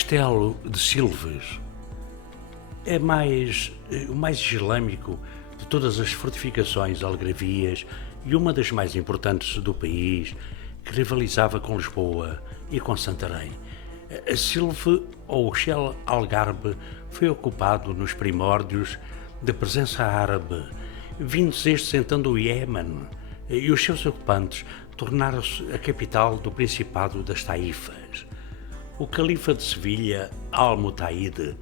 Castelo de Silves é o mais islâmico de todas as fortificações algarvias e uma das mais importantes do país, que rivalizava com Lisboa e com Santarém. A Silve, ou Shell Algarve, foi ocupado nos primórdios da presença árabe, vindos estes então do Iémen, e os seus ocupantes tornaram-se a capital do Principado das Taifas. O califa de Sevilha, Al-Mutaid,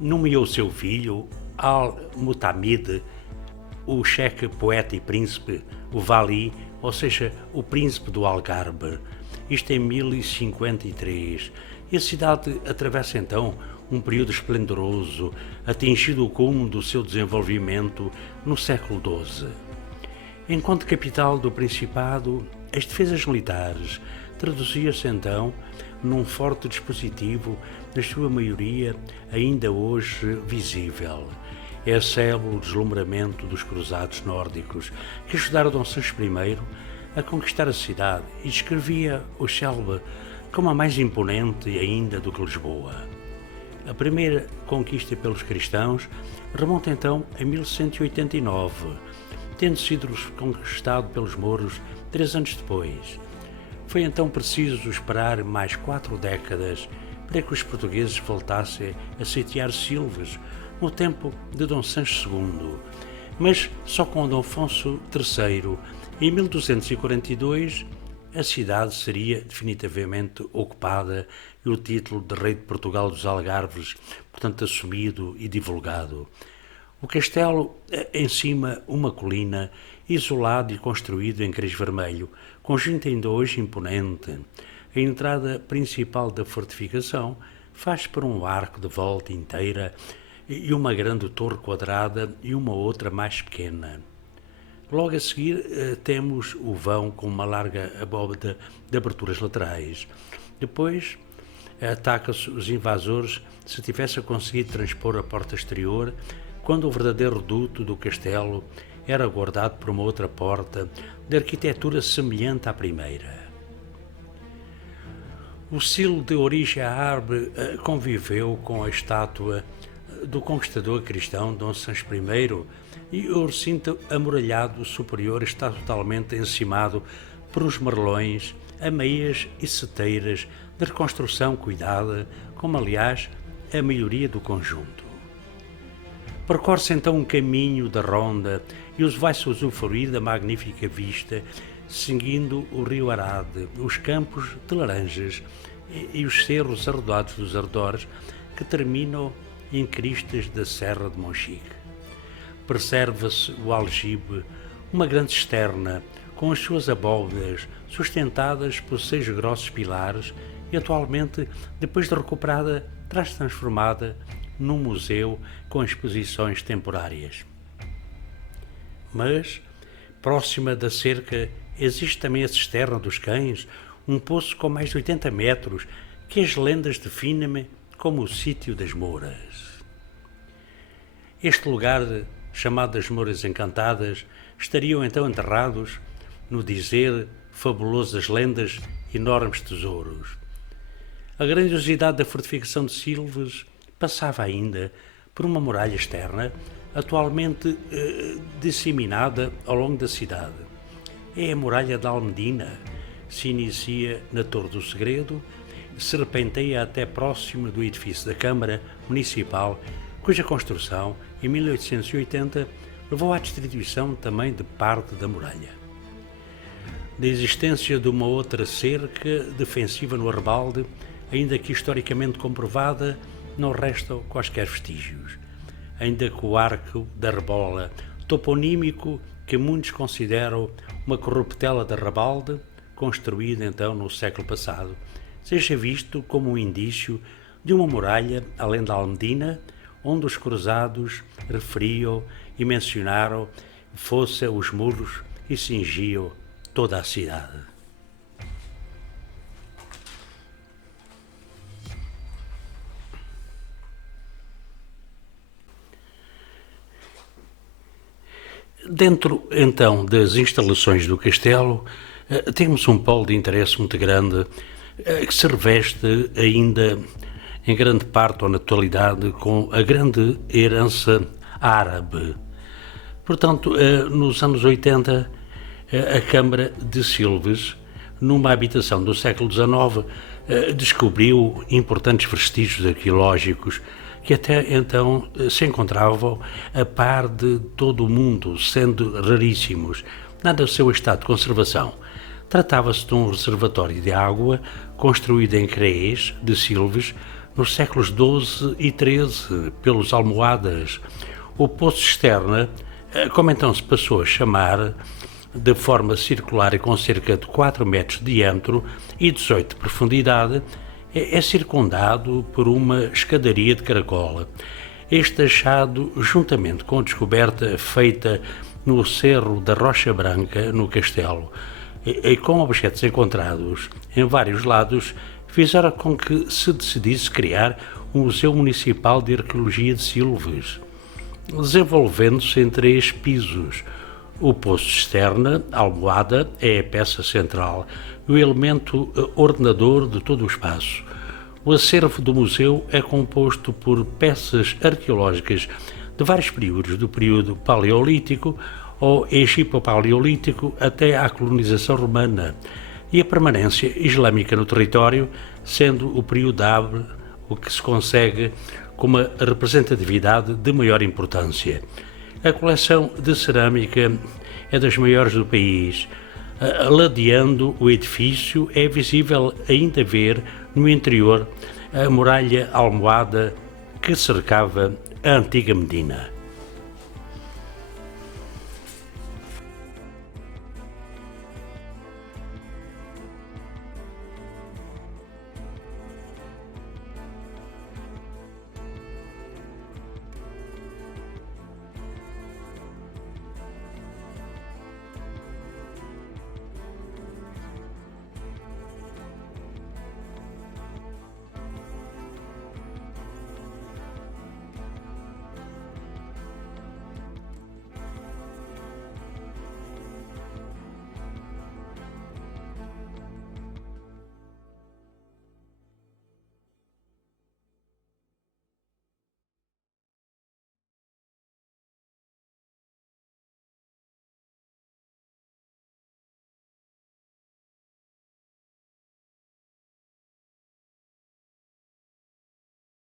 nomeou seu filho, Al-Mutamid, o cheque, poeta e príncipe, o Vali, ou seja, o príncipe do Algarve, isto em 1053, e a cidade atravessa então um período esplendoroso, atingido o cume do seu desenvolvimento no século XII. Enquanto capital do Principado, as defesas militares traduziam-se então num forte dispositivo, na sua maioria ainda hoje visível. É a célebre deslumbramento dos cruzados nórdicos que ajudaram Dom Sancho I a conquistar a cidade e descrevia o Selva como a mais imponente ainda do que Lisboa. A primeira conquista pelos cristãos remonta então a 1189, tendo sido conquistado pelos mouros 3 anos depois. Foi então preciso esperar mais 4 décadas para que os portugueses voltassem a sitiar Silves no tempo de Dom Sancho II, mas só com Dom Afonso III, em 1242, a cidade seria definitivamente ocupada e o título de Rei de Portugal dos Algarves, portanto, assumido e divulgado. O castelo é em cima uma colina, isolado e construído em cris vermelho, conjunto ainda hoje imponente. A entrada principal da fortificação faz por um arco de volta inteira e uma grande torre quadrada e uma outra mais pequena. Logo a seguir temos o vão com uma larga abóbada de aberturas laterais. Depois ataca-se os invasores se tivesse conseguido transpor a porta exterior, quando o verdadeiro reduto do castelo era guardado por uma outra porta de arquitetura semelhante à primeira. O silo de origem árabe conviveu com a estátua do conquistador cristão Dom Sancho I, e o recinto amuralhado superior está totalmente encimado por uns merlões, ameias e seteiras de reconstrução cuidada, como aliás a maioria do conjunto. Percorre-se então um caminho da ronda e os vai-se usufruir da magnífica vista, seguindo o rio Arade, os campos de laranjas e os cerros arredoados dos arredores que terminam em cristas da Serra de Monchique. Preserva-se o aljibe, uma grande cisterna, com as suas abóbadas sustentadas por 6 grossos pilares e atualmente, depois de recuperada, traz transformada num museu com exposições temporárias. Mas, próxima da cerca, existe também a Cisterna dos Cães, um poço com mais de 80 metros, que as lendas definem como o sítio das Mouras. Este lugar, chamado das Mouras Encantadas, estariam então enterrados, no dizer fabuloso das lendas, enormes tesouros. A grandiosidade da fortificação de Silves passava ainda por uma muralha externa, atualmente disseminada ao longo da cidade. É a muralha da Almedina, se inicia na Torre do Segredo, serpenteia até próximo do edifício da Câmara Municipal, cuja construção, em 1880, levou à destituição também de parte da muralha. Da existência de uma outra cerca defensiva no arrabalde, ainda que historicamente comprovada, não restam quaisquer vestígios. Ainda que o arco da Rebola, toponímico que muitos consideram uma corruptela de arrabalde, construída então no século passado, seja visto como um indício de uma muralha além da Almedina, onde os cruzados referiam e mencionaram fossem os muros e cingiam toda a cidade. Dentro, então, das instalações do castelo, temos um polo de interesse muito grande que se reveste ainda em grande parte ou na totalidade com a grande herança árabe. Portanto, nos anos 80, a Câmara de Silves, numa habitação do século XIX, descobriu importantes vestígios arqueológicos que até então se encontravam a par de todo o mundo, sendo raríssimos, dado o seu estado de conservação. Tratava-se de um reservatório de água construído em Crés de Silves nos séculos XII e XIII pelos almohadas. O poço cisterna, como então se passou a chamar, de forma circular e com cerca de 4 metros de diâmetro e 18 de profundidade, é circundado por uma escadaria de caracol. Este achado, juntamente com a descoberta feita no Cerro da Rocha Branca, no Castelo, e com objetos encontrados em vários lados, fizeram com que se decidisse criar um Museu Municipal de Arqueologia de Silves, desenvolvendo-se em 3 pisos. O poço cisterna, a almohada, é a peça central e o elemento ordenador de todo o espaço. O acervo do museu é composto por peças arqueológicas de vários períodos, do período paleolítico ou egipto-paleolítico até à colonização romana, e a permanência islâmica no território, sendo o período árabe o que se consegue com uma representatividade de maior importância. A coleção de cerâmica é das maiores do país. Ladeando o edifício, é visível ainda ver no interior a muralha almohada que cercava a antiga Medina.